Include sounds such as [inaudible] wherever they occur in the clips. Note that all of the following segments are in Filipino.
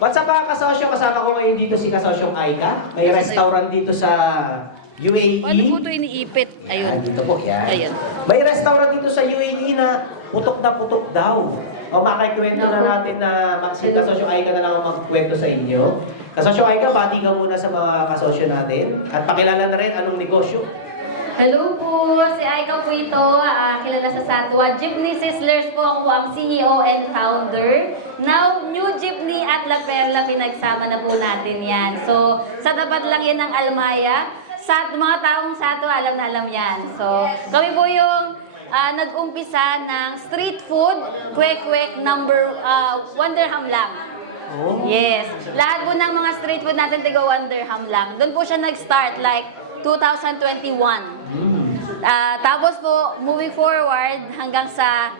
What's up mga kasosyo? Kasama ko ngayon dito si kasosyong Aika. May restaurant dito sa UAE. Paano po ito iniipit? Ah, Ayun. dito po, yan. Ayan. May restaurant dito sa UAE na putok na putok daw. O makikwento na natin na si Kasosyo Aika na lang ang magkwento sa inyo. Kasosyo Aika, bati ka muna sa mga kasosyo natin. At pakilala na rin anong negosyo. Hello po, si Aika po ito, ah, kilala sa Satwa. Jeepney Sizzlers po ako ang CEO and founder. Now, New Jeepney at La Perla, pinagsama na po natin yan. So, sa tapat lang yan ng Almaya. Sa mga taong Satwa, alam na alam yan. So, kami po yung ah, nag-umpisa ng street food, kwek-kwek number uh, one dirham lang. Oh. Yes. Lahat po ng mga street food natin tiga one dirham lang. Doon po siya nag-start like 2021. Ah, tapos po, moving forward hanggang sa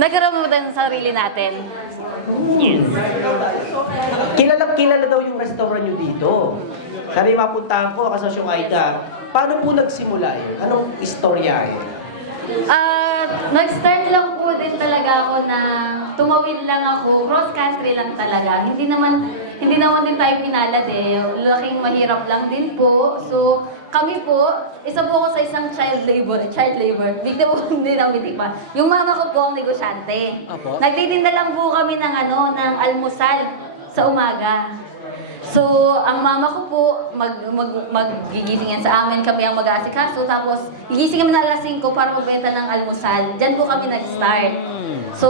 nagkaroon mo ng sarili natin. Kilala, kilala daw yung restaurant nyo dito. Kaya mapuntahan ko, kasosyong Aika. Paano po nagsimula yun? Anong istorya yun? Ah, nag-start lang po din talaga ako na tumawid lang ako, cross country lang talaga. Hindi naman hindi naman din tayo pinalad eh. Laking mahirap lang din po. So, kami po, isa po ako sa isang child labor, child labor. Bigla po [laughs] hindi namin pa. Yung mama ko po ang negosyante. Opo. Nagtitinda lang po kami ng ano, ng almusal sa umaga. So, ang mama ko po, mag, mag, magigising yan sa amin, kami ang mag-aasikaso, tapos gigising kami na alas 5 para magbenta ng almusal. Diyan po kami nag-start. So,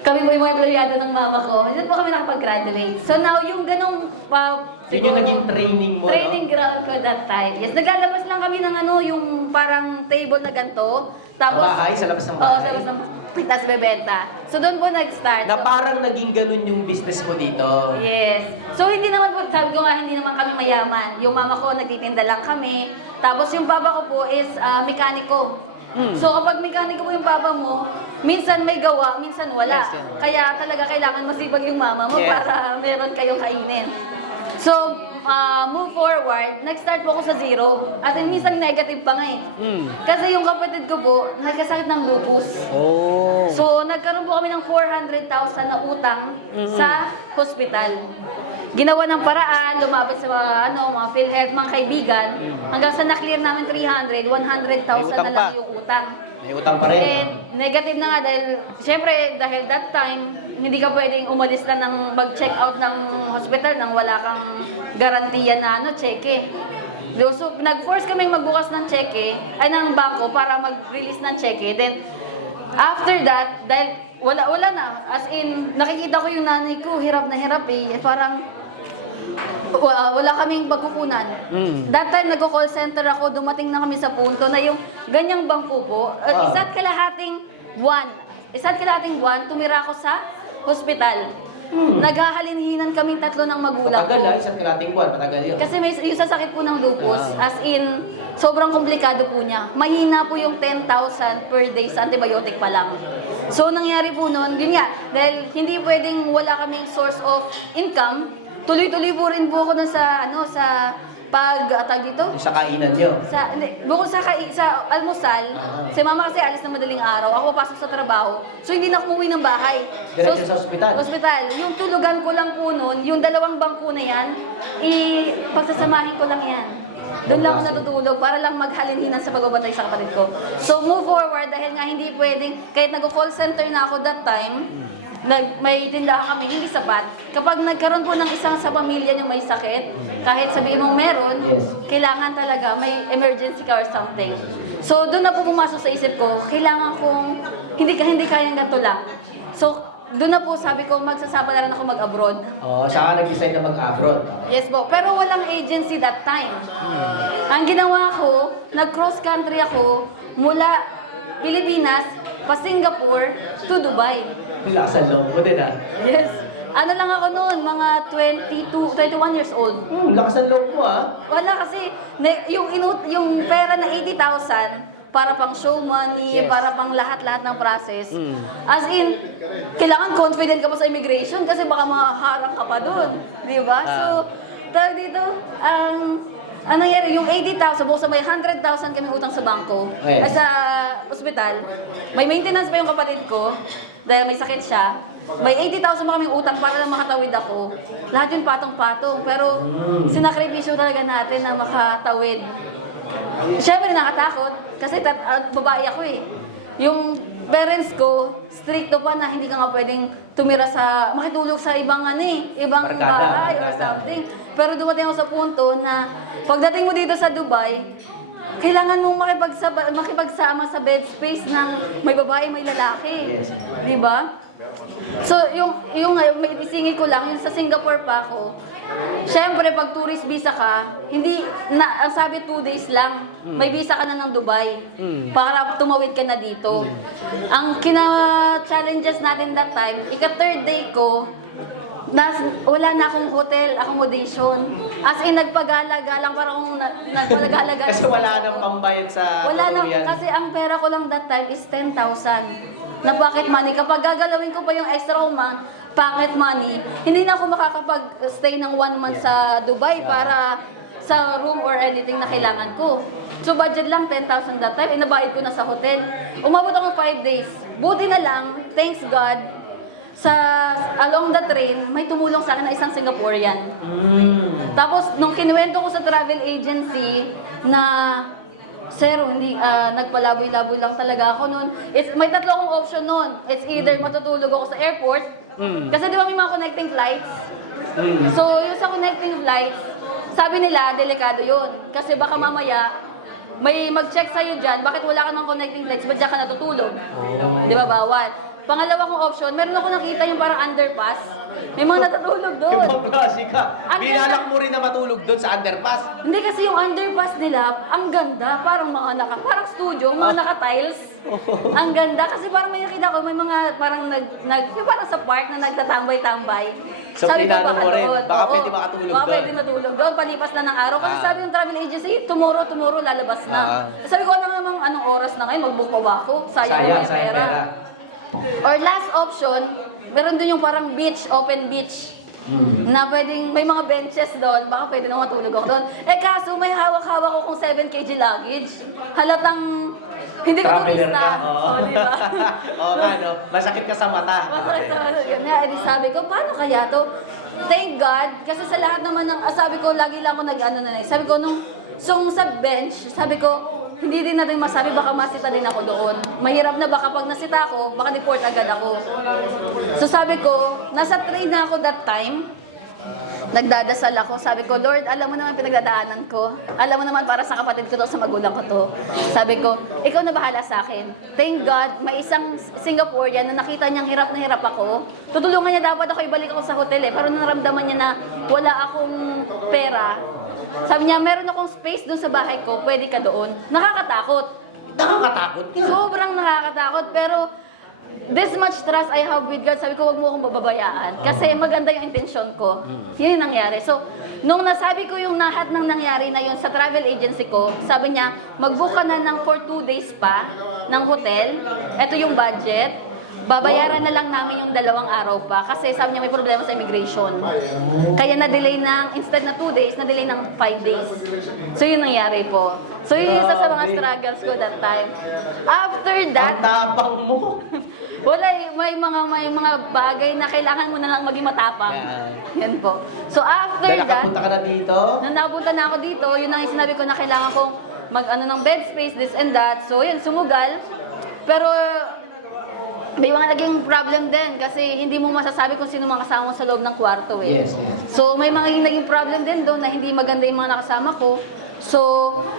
kami po yung mga empleyado ng mama ko. Diyan po kami nakapag-graduate. So now, yung ganong... Uh, Yun yung naging training mo, Training no? ground ko that time. Yes, naglalabas lang kami ng ano, yung parang table na ganito. Tapos, Sa bahay? Sa labas ng Oo, bahay? sa labas ng Tapos bebenta. So doon po nag-start. Na parang naging ganun yung business mo dito. Yes. So hindi naman po, sabi ko nga, hindi naman kami mayaman. Yung mama ko, nagtitinda lang kami. Tapos yung papa ko po is ah, mekaniko. So kapag mekaniko po yung papa mo, minsan may gawa, minsan wala. Yes, yan. Kaya talaga kailangan masipag yung mama mo Yes. para [laughs] meron kayong kainin. So, ah, move forward, nag-start po ako sa zero. At minsan negative pa nga eh. Mm. Kasi yung kapatid ko po, nagkasakit ng lupus. Oh. So, nagkaroon po kami ng 400,000 na utang sa hospital. Ginawa ng paraan, lumapit sa mga, ano, mga PhilHealth, mga kaibigan, hanggang sa na-clear namin 300, 100,000 May na lang pa. yung utang. May utang pa rin. And negative na nga dahil, syempre, dahil that time, hindi ka pwedeng umalis na ng mag-check out ng hospital nang wala kang garantiya na ano, cheque. So, nag-force kaming magbukas ng cheque, ay ng bangko para mag-release ng cheque. Then, after that, dahil wala, wala na. As in, nakikita ko yung nanay ko, hirap na hirap eh. Parang, wala, wala kaming pagkukunan. Mm. That time, nag-call center ako, dumating na kami sa punto na yung ganyang bangko po, at Ah. isa't kalahating buwan, isa't kalahating buwan, tumira ako sa hospital. Naghahalinhinan kaming tatlo ng magulang Matagal ah, ko. isang kalating buwan, matagal yun. Kasi may yung sasakit po ng lupus, Ah. as in, sobrang komplikado po niya. Mahina po yung 10,000 per day sa antibiotic pa lang. So, nangyari po noon, yun nga, dahil hindi pwedeng wala kaming source of income, tuloy-tuloy po rin po ako dun sa, ano, sa pag, atag dito, Yung sa kainan nyo. sa, hindi, bukod sa, kai, sa almusal, si mama kasi alis na madaling araw, ako papasok sa trabaho, so hindi na ako umuwi ng bahay. Diretso sa ospital? Ospital. Yung tulugan ko lang po noon, yung dalawang bangko na yan, i pagsasamahin ko lang yan. Doon lang ako natutulog para lang maghalinhinan sa pagbabantay sa kapatid ko. So move forward dahil nga hindi pwedeng, kahit nag-call center na ako that time, nag, may tindahan kami, hindi sapat. Kapag nagkaroon po ng isang sa pamilya yung may sakit, kahit sabihin mong meron, kailangan talaga may emergency ka or something. So doon na po pumasok sa isip ko, kailangan kong hindi ka hindi kayang ganito lang. So doon na po sabi ko magsasama na rin ako mag-abroad. Oo, oh, siya ka nag-decide na mag-abroad. Yes po, pero walang agency that time. Ang ginawa ko, nag-cross country ako mula Pilipinas pa Singapore to Dubai. Lakas ang loob mo din ah. Yes. Ano lang ako noon, mga 22, 21 years old. Hmm, lakas ang loob mo ah. Wala kasi na- yung inu- yung pera na 80,000 para pang show money, Yes. para pang lahat-lahat ng process. Mm. As in, kailangan confident ka pa sa immigration kasi baka maharang ka pa doon. Di ba? So, tawag dito, ang ang nangyari, yung 80,000, bukod sa may 100,000 kami utang sa bangko, Yes. ay sa ospital, may maintenance pa yung kapatid ko, dahil may sakit siya. may 80,000 pa kaming utang para lang makatawid ako. Lahat yun patong-patong. Pero sinakripisyo talaga natin na makatawid. Siyempre nakakatakot kasi tat, ah, babae ako eh. Yung parents ko, stricto pa na hindi ka nga pwedeng tumira sa, makitulog sa ibang ano eh, ibang Barkada, bahay or barkada. something. Pero dumating ako sa punto na pagdating mo dito sa Dubai, kailangan mong makipagsama, makipagsama sa bed space ng may babae, may lalaki. Yes. Di ba? So, yung, yung ngayon, may isingit ko lang, yung sa Singapore pa ako, Siyempre, pag tourist visa ka, hindi, na, ang sabi two days lang, may visa ka na ng Dubai para tumawid ka na dito. Ang kina-challenges natin that time, ika-third day ko, nas, wala na akong hotel accommodation. As in, nagpagala-galang, parang akong na, nagpagala-galang. Kasi wala nang pambayad sa Wala na, tuluyan. kasi ang pera ko lang that time is 10,000 na pocket money. Kapag gagalawin ko pa yung extra month, pocket money, hindi na ako makakapag-stay ng one month sa Dubai para sa room or anything na kailangan ko. So budget lang 10,000 that time, inabayad ko na sa hotel. Umabot ako 5 days. Buti na lang, thanks God, sa along the train, may tumulong sa akin na isang Singaporean. Mm. Tapos, nung kinuwento ko sa travel agency na Sir, hindi, ah, nagpalaboy-laboy lang talaga ako noon. It's, may tatlo akong option noon. It's either matutulog ako sa airport, kasi di ba may mga connecting flights? Mm. So, yung sa connecting flights, sabi nila, delikado yun. Kasi baka mamaya, may mag-check sa'yo dyan, bakit wala ka ng connecting flights, ba't dyan ka natutulog? Di ba, bawal. Pangalawa kong option, meron ako nakita yung parang underpass. May mga natutulog doon. Ibang klase ka. Ang Binalak mo rin na matulog doon sa underpass. Hindi kasi yung underpass nila, ang ganda, parang mga naka, parang studio, mga naka-tiles. ang ganda kasi parang may nakita ko, may mga parang nag, nag yung parang sa park na nagtatambay-tambay. So, plinano mo rin, baka oo, pwede makatulog baka doon. pwede matulog doon, palipas na ng araw. Kasi Ah. sabi ng travel agency, tomorrow, tomorrow, lalabas na. Ah. Sabi ko, ano namang anong oras na ngayon, mag-book pa ba ako? Sayang, Sayang, sayang pera. pera. Or last option, meron dun yung parang beach, open beach. Na pwedeng, may mga benches doon, baka pwede na matulog ako doon. Eh kaso, may hawak-hawak ko kung 7 kg luggage. Halatang, hindi ko Traveler turista. ka. Oo. Oo, di ba? [laughs] Oo nga, no? Masakit ka sa mata. [laughs] Masakit sa ano, yun nga, edi sabi ko, paano kaya to? Thank God, kasi sa lahat naman ng, ah, sabi ko, lagi lang ako nag-ano na na, sabi ko, nung, so, sa bench, sabi ko, hindi din natin masabi, baka masita din ako doon. Mahirap na baka pag nasita ako, baka deport agad ako. So sabi ko, nasa train na ako that time, nagdadasal ako. Sabi ko, Lord, alam mo naman pinagdadaanan ko. Alam mo naman para sa kapatid ko to, sa magulang ko to. Sabi ko, ikaw na bahala sa akin. Thank God, may isang Singaporean na nakita niyang hirap na hirap ako. Tutulungan niya dapat ako ibalik ako sa hotel eh. Pero naramdaman niya na wala akong pera. Sabi niya, meron akong space doon sa bahay ko, pwede ka doon. Nakakatakot. Nakakatakot ka. Sobrang nakakatakot, pero this much trust I have with God, sabi ko, wag mo akong bababayaan. Kasi maganda yung intention ko. Yun yung nangyari. So, nung nasabi ko yung lahat ng nangyari na yun sa travel agency ko, sabi niya, mag-book ka na ng for two days pa ng hotel. Ito yung budget. Babayaran na lang namin yung dalawang araw pa kasi sabi niya may problema sa immigration. Kaya na-delay ng, instead na two days, na-delay ng five days. So yun nangyari po. So yun yung isa sa mga struggles ko that time. After that, Ang tapang mo. Wala, eh, may mga may mga bagay na kailangan mo na lang maging matapang. Yan. Yan po. So after Dahil that, nakapunta ka na dito. nung napunta na ako dito, yun ang sinabi ko na kailangan kong mag ano ng bed space, this and that. So yun, sumugal. Pero may mga naging problem din kasi hindi mo masasabi kung sino mga kasama mo sa loob ng kwarto eh. Yes, yes. So may mga naging problem din doon na hindi maganda yung mga nakasama ko. So,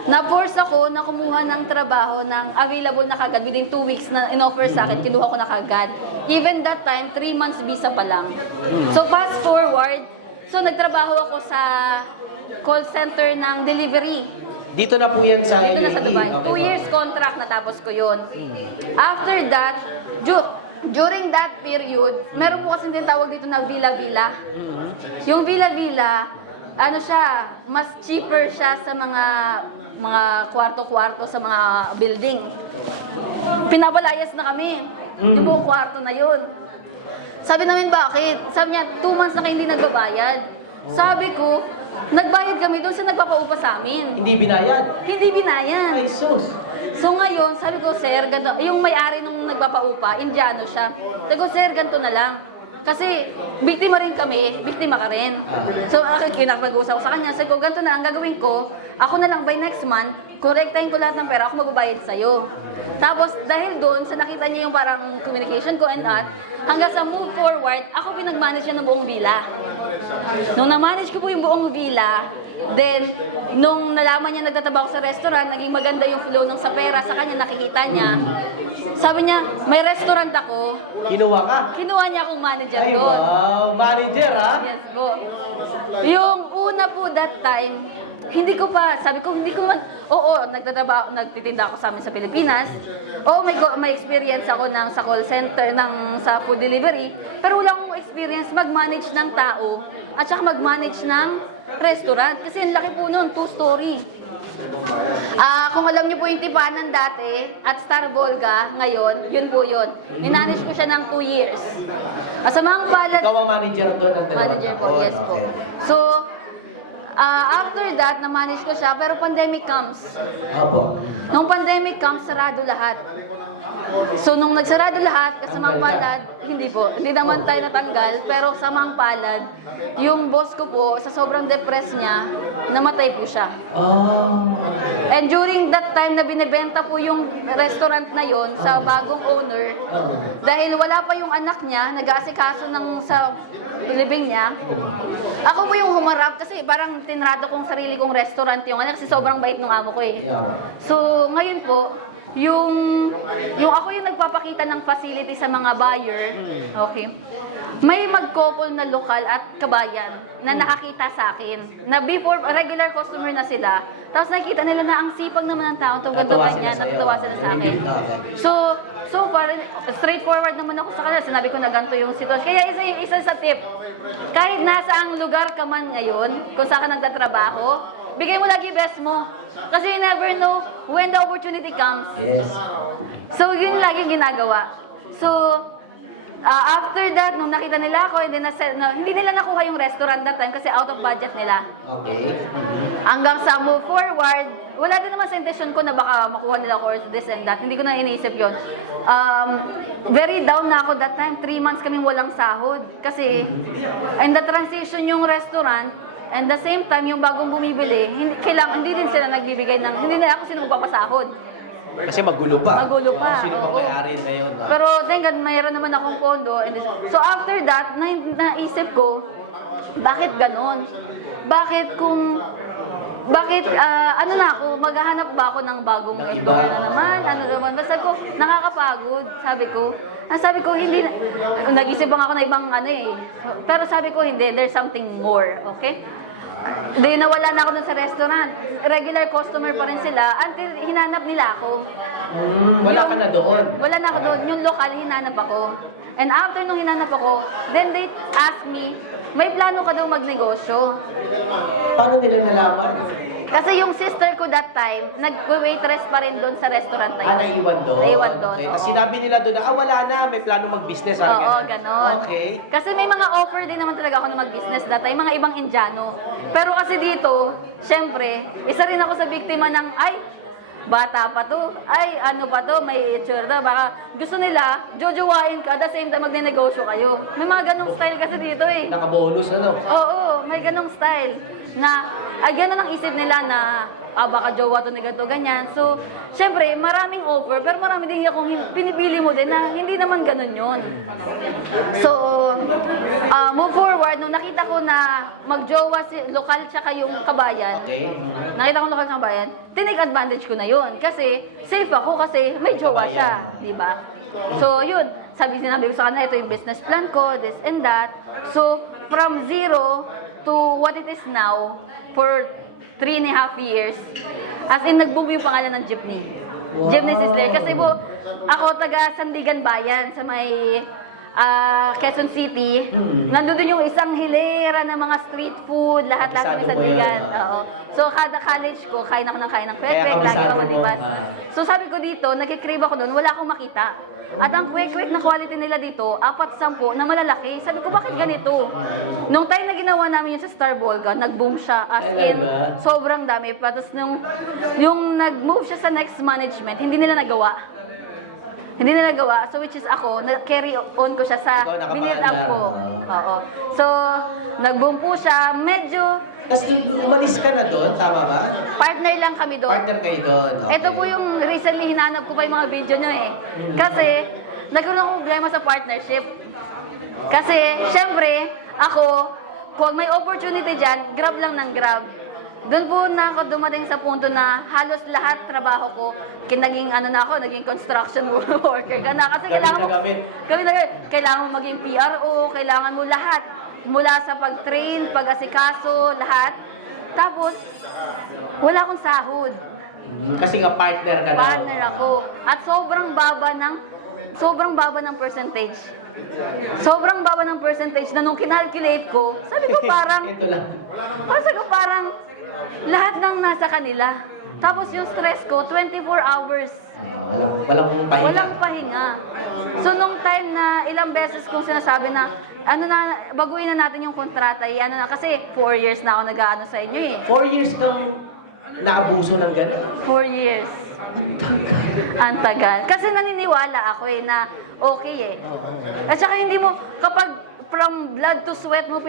na-force ako na kumuha ng trabaho ng available na kagad within two weeks na in-offer sa akin, kinuha ko na kagad. Even that time, three months visa pa lang. So, fast forward, so nagtrabaho ako sa call center ng delivery. Dito na po yan sa Dito na sa UAE. Dubai. Okay Two po. years contract natapos ko yun. After that, ju- during that period, meron po kasi din tawag dito na villa-villa. Yung villa-villa, ano siya, mas cheaper siya sa mga mga kwarto-kwarto sa mga building. Pinapalayas na kami. Yung buong kwarto na yun. Sabi namin, bakit? Sabi niya, two months na kayo hindi nagbabayad. Sabi ko, nagbayad kami doon sa nagpapaupa sa amin. Hindi binayad. Hindi binayan. Ay, sus. So ngayon, sabi ko, sir, ganito, yung may-ari nung nagpapaupa, Indiano siya. Sabi ko, sir, ganito na lang. Kasi biktima rin kami, biktima ka rin. So, ako kinapag-usap ko sa kanya, sabi ko, ganito na ang gagawin ko, ako na lang by next month, correctahin ko lahat ng pera, ako magbabayad sa'yo. Tapos, dahil doon, sa nakita niya yung parang communication ko and that, hanggang sa move forward, ako pinag-manage niya ng buong villa. Nung na-manage ko po yung buong villa, then, nung nalaman niya nagtatrabaho sa restaurant, naging maganda yung flow ng sa pera sa kanya, nakikita niya. Sabi niya, may restaurant ako, Kinuha ka? kinuha niya akong manager Ay, doon. wow. Manager, ha? Yes po. Yung una po that time, hindi ko pa, sabi ko, hindi ko man, oo, nagtatrabaho, nagtitinda ako sa amin sa Pilipinas. Oo, may, go- may experience ako ng, sa call center, ng, sa food delivery. Pero wala akong experience mag-manage ng tao at saka mag-manage ng restaurant. Kasi ang laki po nun, two-story. Ah, kung alam niyo po yung tipanan dati at Star Volga ngayon, yun po yun. Minanage ko siya ng 2 years. Sa mga palad, Ikaw ang manager doon ng dalawang Manager po, yes po. So, ah, after that, na-manage ko siya, pero pandemic comes. Opo. Nung pandemic comes, sarado lahat. So, nung nagsarado lahat, kasamang palad, hindi po, hindi naman tayo natanggal, pero samang palad, yung boss ko po, sa sobrang depress niya, namatay po siya. Oh. And during that time na binibenta po yung restaurant na yon sa bagong owner, dahil wala pa yung anak niya, nag-aasikaso ng sa living niya, ako po yung humarap kasi parang tinrado kong sarili kong restaurant yung anak kasi sobrang bait ng amo ko eh. So, ngayon po, yung yung ako yung nagpapakita ng facility sa mga buyer, okay? May mag-couple na lokal at kabayan na nakakita sa akin na before regular customer na sila. Tapos nakikita nila na ang sipag naman ng tao, to ganito Natuwa sila ganyan, sa'yo. natutuwa sila sa akin. So, so far, straightforward naman ako sa kanila. Sinabi ko na ganito yung sitwasyon. Kaya isa, isa sa tip, kahit nasa ang lugar ka man ngayon, kung saan ka nagtatrabaho, bigay mo lagi best mo. Kasi you never know when the opportunity comes. Yes. So, yun lagi ginagawa. So, ah, after that, nung nakita nila ako, hindi, na, na, hindi nila nakuha yung restaurant that time kasi out of budget nila. Okay. Hanggang sa move forward, wala din naman sa intention ko na baka makuha nila ko or this and that. Hindi ko na iniisip yon. Um, very down na ako that time. Three months kaming walang sahod. Kasi, and the transition yung restaurant, and the same time, yung bagong bumibili, hindi, kailangan, hindi din sila nagbibigay ng, hindi na ako sino magpapasahod. Kasi magulo pa. Magulo pa, Sino oo. may-ari ngayon? ah? Pero thank God, mayroon naman akong pondo. And so after that, na, naisip ko, bakit ganon? Bakit kung, bakit, ah, ano na ako, maghahanap ba ako ng bagong Ng iba? employer na naman? Ano naman? Basta ko, nakakapagod, sabi ko. Ah, sabi ko, hindi, na- nag-isip lang ako na ibang ano eh. Pero sabi ko, hindi, there's something more, okay? Di nawala na ako dun sa restaurant. Regular customer pa rin sila until hinanap nila ako. Hmm, wala ka na doon. Wala na ako doon. Yung lokal, hinanap ako. And after nung hinanap ako, then they asked me, may plano ka daw magnegosyo. Paano nila nalaman? Kasi yung sister ko that time, nag-waitress pa rin doon sa restaurant na Ah, yun. naiwan doon? Naiwan doon, Okay. oo. Tapos sinabi nila doon na, ah, wala na, may plano mag-business. ah, Oo, ganon. Okay. Kasi may mga offer din naman talaga ako na mag-business that time, mga ibang Indiano. Pero kasi dito, syempre, isa rin ako sa biktima ng, ay, bata pa to, ay, ano pa to, may itsura, baka gusto nila, jojowain ka, at the same time magne-negosyo kayo. May mga ganong style kasi dito eh. Naka-bonus, ano? Oo, may ganong style na ay ganun ang isip nila na ah, baka jowa to ni ganito, ganyan. So, syempre, maraming offer, pero marami din akong pinipili mo din na hindi naman ganun yon. So, ah, move forward, nung nakita ko na magjowa si lokal tsaka yung kabayan, Okay. nakita ko lokal sa kabayan, tinake advantage ko na yon Kasi, safe ako kasi may jowa siya, di ba? So, yun. Sabi sinabi ko sa kanila, ito yung business plan ko, this and that. So, from zero to what it is now, for three and a half years, as in, nag-boom yung pangalan ng jeepney. Jeepney Sizzler. Kasi po, ako taga Sandigan Bayan sa may ah, Quezon City. Nandun din yung isang hilera ng mga street food, lahat-lahat may Kabisado Sandigan. Oo. So, kada college ko, kain ako ng kain ng Kaya kwek-kwek, lagi kabisado ako mo, ah. So, sabi ko dito, nagkikrave ako doon, wala akong makita. At ang kwek-kwek na quality nila dito, apat sampo na malalaki. Sabi ko, bakit ganito? Nung time na ginawa namin yun sa Star Volga, nag-boom siya. As in, Talaga? sobrang dami. Tapos nung, yung nag-move siya sa next management, hindi nila nagawa. Hindi na nagawa. So which is ako, na-carry on ko siya sa Ikaw binild up ko. Oo. So, nag-boom po siya. Medyo Tapos umalis ka na doon, tama ba? partner lang kami doon. Partner kayo doon. okay. Ito po yung recently hinanap ko pa yung mga video nyo eh. Kasi, nagkaroon akong problema sa partnership. Kasi, syempre, ako, kung may opportunity dyan, grab lang ng grab. Doon po na ako dumating sa punto na halos lahat trabaho ko, kinaging ano na ako, naging construction [laughs] worker ka na. Kasi kailangan na mo, gamit. kami na, kailangan mo maging PRO, kailangan mo lahat. Mula sa pag-train, pag-asikaso, lahat. Tapos, wala akong sahod. Kasi nga partner ka na. Partner ako. At sobrang baba ng sobrang baba ng percentage. Sobrang baba ng percentage na nung kinalculate ko, sabi ko [laughs] parang, Ito lang. sabi ko parang lahat ng nasa kanila. Tapos yung stress ko, 24 hours. Walang, walang pahinga. Walang pahinga. So nung time na ilang beses kong sinasabi na, ano na, baguhin na natin yung kontrata, eh, ano na, kasi 4 years na ako nag-ano sa inyo eh. Four years kang naabuso ng gano'n. Four years. Ang tagal. Kasi naniniwala ako eh na okay eh. At saka hindi mo, kapag from blood to sweat mo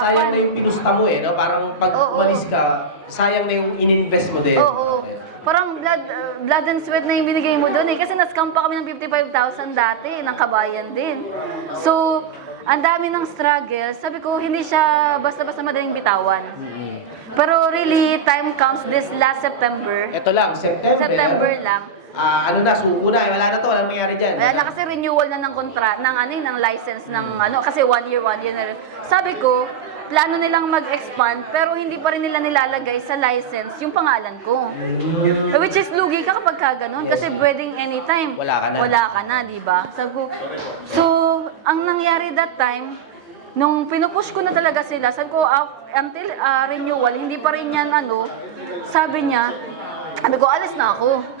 Sayang na yung pinusta mo eh, no? Parang pag Oo. umalis ka, sayang na yung in-invest mo din. Oo. Parang blood, uh, blood and sweat na yung binigay mo doon eh. Kasi na-scam pa kami ng 55,000 dati, ng kabayan din. So, ang dami ng struggle. Sabi ko, hindi siya basta-basta madaling bitawan. Pero really, time comes this last September. Ito lang, September. September lang. Ah, ano na, suko na. eh. Wala na to, walang mangyari dyan. Wala na kasi renewal na ng kontra, ng ano eh, ng license ng ano kasi one year, one year na rin. Sabi ko, plano nilang mag-expand pero hindi pa rin nila nilalagay sa license yung pangalan ko. Which is lugi ka kapag ka ganun kasi pwedeng anytime. Wala ka na. Wala ka na, di ba? Sabi ko, so, ang nangyari that time, nung pinupush ko na talaga sila, sabi ko, ah, until ah, renewal, hindi pa rin yan ano, sabi niya, sabi ko, alis na ako.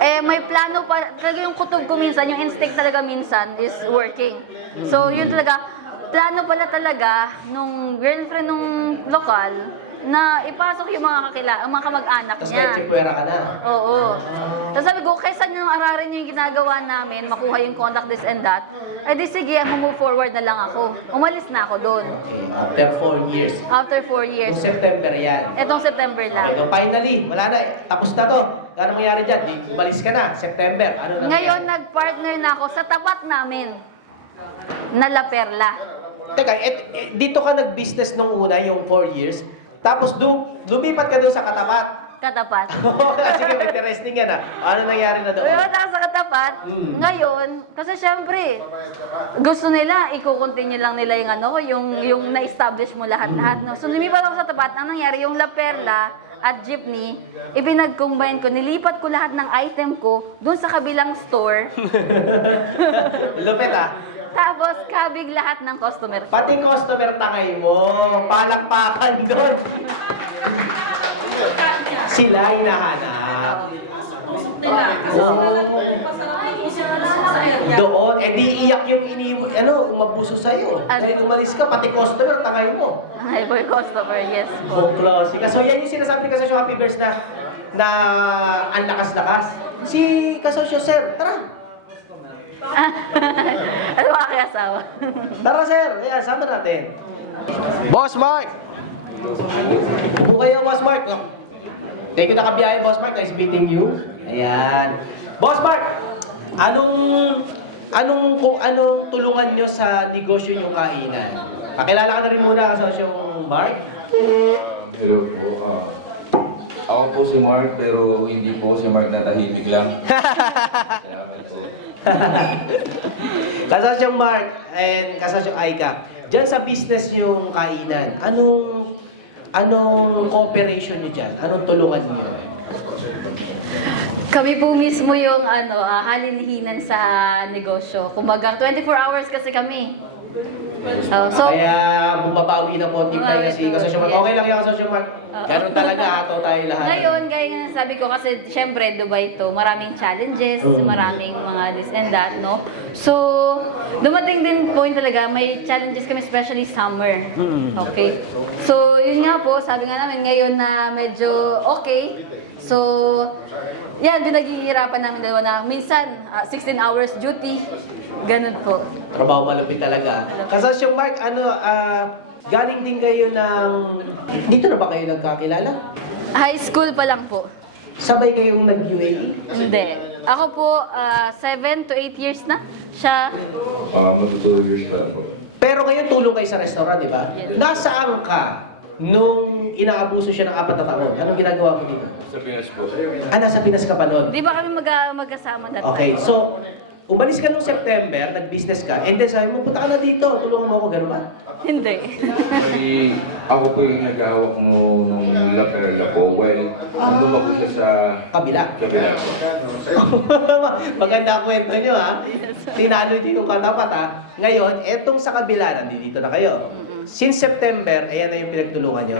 Eh, may plano pa, talaga yung kutob ko minsan, yung instinct talaga minsan is working. So, yun talaga, plano pala talaga nung girlfriend nung lokal na ipasok yung mga kakila, ang mga kamag-anak Tapos niya. may chikwera ka na. Oo. Tapos sabi ko, kaysa nyo ararin nyo yung ginagawa namin, makuha yung contact this and that, eh di sige, move forward na lang ako. Umalis na ako doon. Okay, after four years. After four years. September yan. Etong September Okay, lang. so finally, wala na. eh. Tapos na to. Ano mangyari dyan? Di, umalis ka na. September. Ano na Ngayon, nag-partner na ako sa tapat namin na La Perla. Teka, et, et, dito ka nag-business nung una, yung four years. Tapos dum, lumipat ka doon sa katapat. Katapat. [laughs] Sige, interesting yan ah. Ano nangyari na doon? Ngayon, ako sa katapat. Mm. Ngayon, kasi syempre, gusto nila, i-continue lang nila yung ano, yung, yung na-establish mo lahat-lahat. No? So, lumipat ako sa tapat. Ang nangyari, yung La Perla at Jeepney, ipinag-combine ko, nilipat ko lahat ng item ko doon sa kabilang store. [laughs] Lupit ah. Tapos, kabig lahat ng customer. Pati customer tangay mo. Palakpakan doon. [laughs] Sila hinahanap. Doon, eh di iyak yung ini ano, umabuso sa'yo. Dahil umalis ka, pati customer, tangay mo. Ay, boy, customer, yes po. Oh, klasika. So yan yung sinasabi ka sa Happy Bears na na ang lakas-lakas. Si Kasosyo, sir, tara. [laughs] ano ba kaya asawa? Tara, sir. Ayan, sama natin. Boss Mark! Upo kayo, Boss Mark. Thank you na kabiyahe, Boss Mark. Nice meeting you. Ayan. Boss Mark, anong anong kung anong tulungan nyo sa negosyo yung kainan? Pakilala ka na rin muna kasosyo Mark. Um, hello po. ah, ako po si Mark, pero hindi po si Mark na tahimik lang. [laughs] Salamat po. [laughs] Mark and kasasyong Aika, dyan sa business yung kainan, anong anong cooperation nyo dyan? Anong tulungan nyo? Kami po mismo yung ano, ah, halinhinan sa negosyo. Kumbaga, 24 hours kasi kami. Oh, so, Kaya bumabawi ng konti pa Bumabawi si to, Kasosyo Mark. yes. Okay lang yan, Kasosyo Mark. Oo. Ganun talaga, [laughs] ato tayo lahat. Ngayon, gaya nga sabi ko kasi syempre Dubai to, maraming challenges, Oo. maraming mga this and that, no? So, dumating din point talaga, may challenges kami especially summer. Mm. Okay. So, yun nga po, sabi nga namin ngayon na medyo okay. So, yan, pinaghihirapan namin dalawa na minsan ah, 16 hours duty. Ganun po. Trabaho malupit talaga. Kasosyo Mark, ano, ah, galing din kayo ng... Dito na ba kayo nagkakilala? High school pa lang po. Sabay kayong nag-UAE? Hindi. Ako po, 7 to 8 years na. Siya, Ah, magto 2 years pa po. Pero ngayon tulong kayo sa restaurant, di ba? Yes. Nasaan ka nung inaabuso siya ng apat na taon? Anong ginagawa mo dito? Sa Pinas po. Ah, nasa Pinas ka pa noon. di ba kami mag magkasama that Okay, time? so, umalis ka nung September, nag-business ka, and then sabi mo, punta ka na dito, tulungan mo ako, gano'n ba? Hindi. Bali, ako po yung naghahawak mo nung La Perla po. Well, nandun ako siya sa Kabila. kabila po. [laughs] Maganda ang kwento nyo, ha? Tinalo nyo yung katapat, ha? Ngayon, etong sa kabila, nandito na kayo. Since September, ayan na yung pinagtulungan nyo.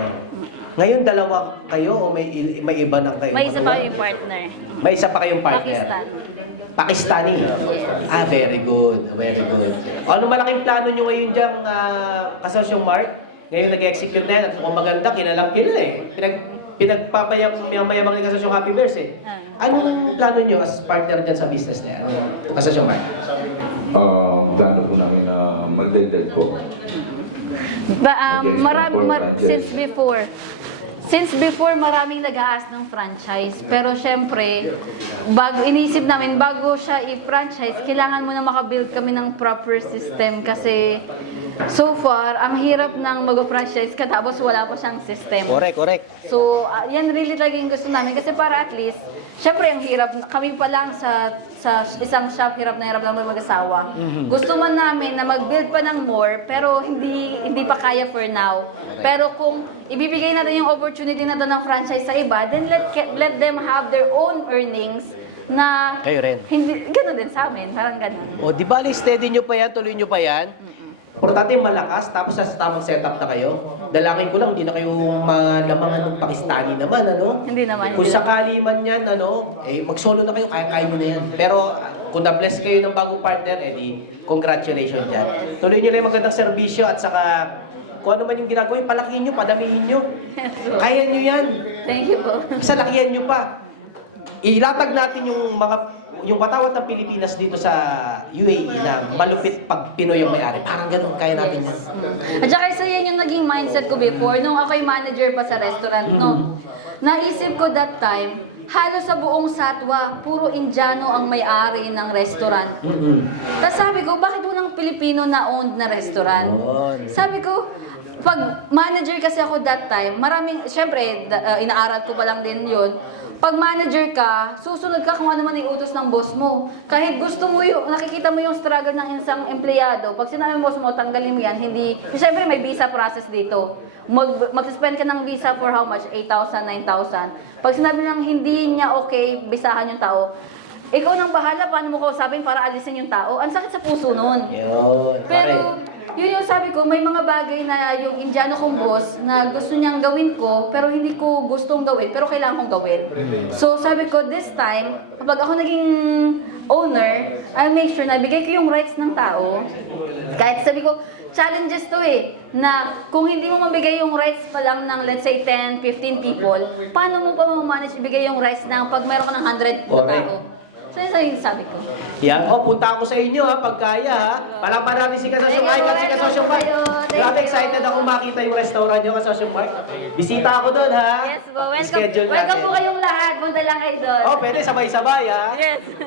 Ngayon, dalawa kayo o may, il- may iba na kayo? May isa pa yung partner. May isa pa kayong partner? Pakistan. Pakistani? Ah, very good. Very good. Ano malaking plano nyo ngayon dyan, uh, kasosyong Mark? Ngayon nag-execute na yan at mukhang maganda, kinalang kilala eh. Pinag, pinagpapayamang ni kasosyong Happy Bears eh. Ah. Anong plano nyo as partner dyan sa business na yan? Kasosyong Mark? Ah, plano po namin na magdagdag po. Ba, um, marami, mar- since before, since before maraming nag-aas ng franchise. Pero syempre, bago, inisip namin, bago siya i-franchise, kailangan mo na makabuild kami ng proper system kasi so far, ang hirap ng mag-franchise ka tapos wala pa siyang system. Correct, correct. So, ah, yan really talaga yung gusto namin. Kasi para at least, syempre ang hirap, kami pa lang sa, sa isang shop, hirap na hirap lang mag-asawa. Gusto man namin na mag-build pa ng more, pero hindi hindi pa kaya for now. Pero kung ibibigay natin yung opportunity na to ng franchise sa iba, then let, let them have their own earnings na Kayo rin. hindi ganoon din sa amin, parang ganun. O, di ba, steady nyo pa yan, tuloy nyo pa yan? Importante malakas, tapos sa tamang setup na kayo. Dalangin ko lang, hindi na kayo mga lamangan ng Pakistani naman, ano? Hindi naman. Kung hindi sakali man yan, ano, eh, mag-solo na kayo, kaya-kaya nyo na yan. Pero kung na-bless kayo ng bagong partner, eh di, congratulations dyan. Tuloy nyo lang yung magandang serbisyo at saka kung ano man yung ginagawa, palakihin nyo, padamihin nyo. [laughs] Kaya nyo yan. Thank you po. Isa lakihan nyo pa. Ilatag natin yung mga yung watawat ng Pilipinas dito sa UAE na malupit pag Pinoy yung may-ari. Parang ganun, kaya natin yan. At saka isa yan yung naging mindset ko before, nung ako'y manager pa sa restaurant, no? Naisip ko that time, halos sa buong Satwa, puro Indiano ang may-ari ng restaurant. Mm-mm. Tapos sabi ko, bakit walang Pilipino na owned na restaurant? Sabi ko, pag manager kasi ako that time, maraming, syempre, da- uh, inaaral ko pa lang din yun. Pag manager ka, susunod ka kung ano man yung utos ng boss mo. Kahit gusto mo yung, nakikita mo yung struggle ng isang empleyado, pag sinabi ng boss mo, tanggalin mo yan, hindi, syempre may visa process dito. Mag, mag-spend ka ng visa for how much? 8,000, 9,000. Pag sinabi lang hindi niya okay, bisahan yung tao, ikaw nang bahala paano mo kausapin para alisin yung tao. Ang sakit sa puso nun. Yun. Pero, yun yung sabi ko, may mga bagay na yung Indiano kong boss na gusto niyang gawin ko, pero hindi ko gustong gawin, pero kailangan kong gawin. So, sabi ko, this time, kapag ako naging owner, I'll make sure na bigay ko yung rights ng tao. Kahit sabi ko, challenges to eh, na kung hindi mo mabigay yung rights pa lang ng let's say 10, 15 people, paano mo pa mamanage ibigay yung rights ng pag meron ka ng 100 na tao? So, yun yung sabi ko. Yan. O, punta ako sa inyo ha, pag kaya ha. Palapan natin si Kasosyo you, at si Kasosyo. Thank Grabe excited ako makita yung restaurant nyo, Kasosyo Mike. Bisita ako doon ha. Yes po, welcome, Schedule welcome natin. po kayong lahat. Punta lang kayo doon. Oh, pwede sabay-sabay ha. Yes. [laughs]